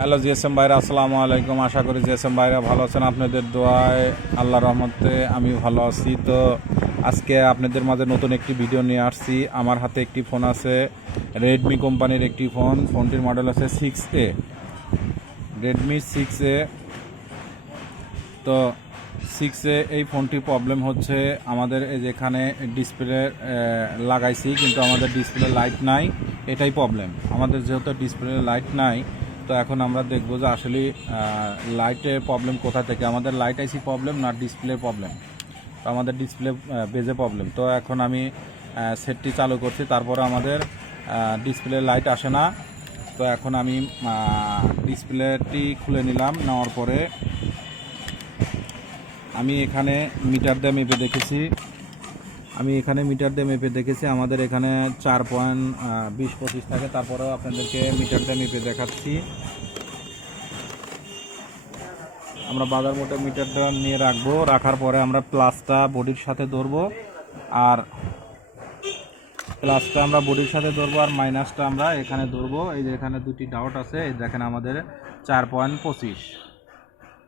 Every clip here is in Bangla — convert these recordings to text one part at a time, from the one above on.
হ্যালো জিএসএম ভাইরা, আসসালামু আলাইকুম। আশা করি জিএসএম ভাইরা ভালো আছেন। আপনাদের দোয়ায় আল্লাহর রহমতে আমি ভালো আছি। তো আজকে আপনাদের মাঝে নতুন একটি ভিডিও নিয়ে আসছি। আমার হাতে একটি ফোন আছে, রেডমি কোম্পানির একটি ফোন। ফোনটির মডেল আছে 6A, রেডমি 6A। তো 6A এই ফোনটির প্রবলেম হচ্ছে আমাদের এই যেখানে ডিসপ্লে লাগাইছি, কিন্তু আমাদের ডিসপ্লে লাইট নাই, এটাই প্রবলেম আমাদের। যেহেতু ডিসপ্লে লাইট নাই, তো এখন আমরা দেখব যে আসলে লাইটের প্রবলেম কোথা থেকে। আমাদের লাইট আইসি প্রবলেম না ডিসপ্লে প্রবলেম। তো আমাদের ডিসপ্লে বেজে প্রবলেম। তো এখন আমি সেটটি চালু করছি, তারপরে আমাদের ডিসপ্লে লাইট আসে না। তো এখন আমি ডিসপ্লেটি খুলে নিলাম। নেওয়ার পরে আমি এখানে মিটার দিয়ে মেপে দেখেছি। আমাদের এখানে 4.20-25 থাকে। তারপরেও আপনাদেরকে মিটার দিয়ে মেপে দেখাচ্ছি। আমরা বাজার মোটে মিটারটা নিয়ে রাখার পরে আমরা প্লাসটা বডির সাথে ধরবো, আর মাইনাসটা আমরা এখানে ধরবো। এই যে এখানে দুটি ডাউট আছে, এই দেখেন আমাদের 4.25।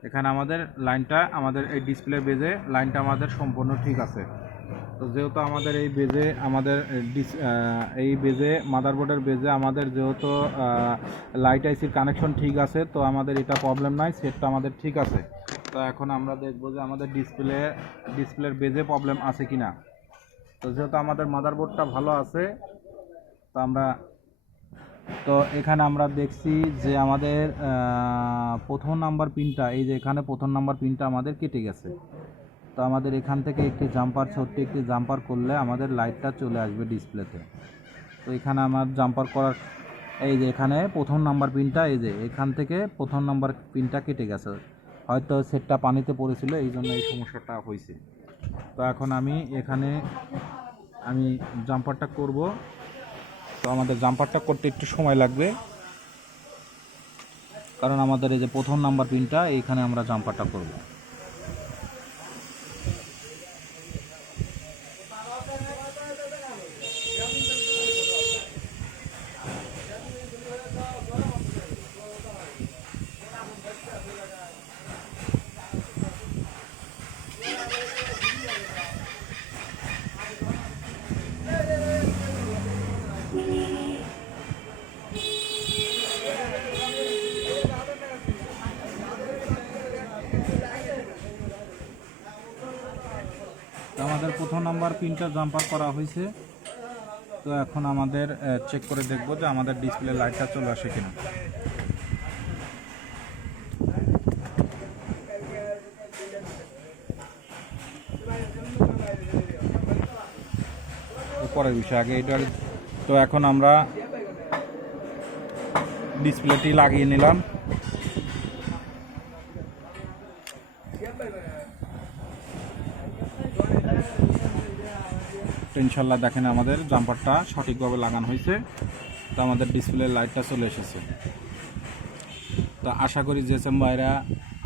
এখানে আমাদের লাইনটা, আমাদের এই ডিসপ্লে বেজে লাইনটা আমাদের সম্পূর্ণ ঠিক আছে। তো যেহেতু আমাদের এই বেজে মাদারবোর্ডের বেজে আমাদের যেহেতু লাইট আইসির কানেকশন ঠিক আছে, তো আমাদের এটা প্রবলেম নাই, সেটটা আমাদের ঠিক আছে। তো এখন আমরা দেখব যে আমাদের ডিসপ্লের বেজে প্রবলেম আছে কি না। তো যেহেতু আমাদের মাদারবোর্ডটা ভালো আছে, তো এখানে আমরা দেখছি যে আমাদের প্রথম নাম্বার পিনটা, এই যে এখানে প্রথম নাম্বার পিনটা আমাদের কেটে গেছে। তো আমাদের এখান থেকে ছোট্ট একটি জাম্পার করলে আমাদের লাইটটা চলে আসবে ডিসপ্লেতে। তো এখানে আমার জাম্পার করার, এই যে এখানে প্রথম নাম্বার পিনটা, এই যে এখান থেকে প্রথম নাম্বার পিনটা কেটে গেছে। হয়তো সেটটা পানিতে পড়েছিল, এই জন্য এই সমস্যাটা হয়েছে। তো এখন আমি জাম্পারটা করব। তো আমাদের জাম্পারটা করতে একটু সময় লাগবে, কারণ আমাদের এই যে প্রথম নাম্বার পিনটা, এইখানে আমরা জাম্পারটা করব। আমাদের প্রথম নাম্বার পিনটা জাম্পার করা হয়েছে। তো এখন আমাদের চেক করে দেখব যে আমাদের ডিসপ্লে লাইটটা চলে আসে কিনা। পরের বিষয় আগে এটার। তো এখন আমরা ডিসপ্লেটি লাগিয়ে নিলাম। ইনশাল্লাহ দেখেন আমাদের জাম্পারটা সঠিকভাবে লাগানো হয়েছে। তো আমাদের ডিসপ্লে লাইটটা চলে এসেছে। তো আশা করি জিএসএম ভাইরা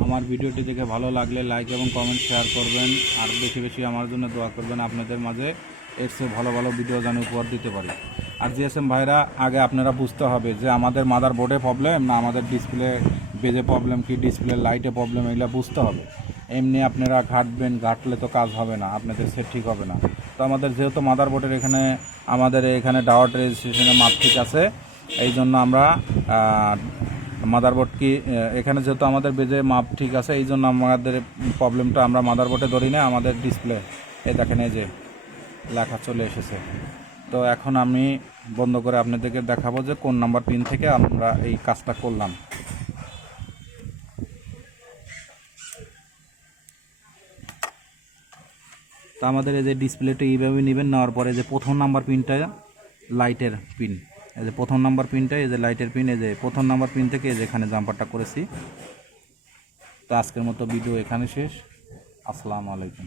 আমার ভিডিওটি দেখে ভালো লাগলে লাইক এবং কমেন্ট শেয়ার করবেন, আর বেশি বেশি আমার জন্য দোয়া করবেন। আপনাদের মাঝে এর চেয়ে ভালো ভালো ভিডিও যেন উপহার দিতে পারি। আর জিএসএম ভাইরা, আগে আপনারা বুঝতে হবে যে আমাদের মাদারবোর্ডে প্রবলেম না আমাদের ডিসপ্লে বেজে প্রবলেম, কি ডিসপ্লে লাইটে প্রবলেম, এগুলো বুঝতে হবে। এমনি আপনারা ঘাটলে তো কাজ হবে না, আপনাদের সেট ঠিক হবে না। তো আমাদের যেহেতু মাদারবোর্ডের আমাদের এখানে ডাওয়ার রেজিস্ট্রেশনের মাপ ঠিক আছে, এই জন্য আমরা মাদারবোর্ড এখানে যেহেতু আমাদের বেজে মাপ ঠিক আছে, এই জন্য আমাদের প্রবলেমটা আমরা মাদারবোর্ডে ধরি না, আমাদের ডিসপ্লে এই দেখেন এই যে লেখা চলে এসেছে। তো এখন আমি বন্ধ করে আপনাদেরকে দেখাবো যে কোন নাম্বার পিন থেকে আমরা এই কাজটা করলাম। তো আমাদের এই যে ডিসপ্লেটা এইভাবে নেবেন, নেওয়ার পরে যে প্রথম নাম্বার পিনটা লাইটের পিন, এই যে প্রথম নাম্বার পিনটা, এই যে লাইটের পিন, এই যে প্রথম নাম্বার পিন থেকে এই যে এখানে জাম্পারটা করেছি। তো আজকের মতো ভিডিও এখানে শেষ। আসসালামু আলাইকুম।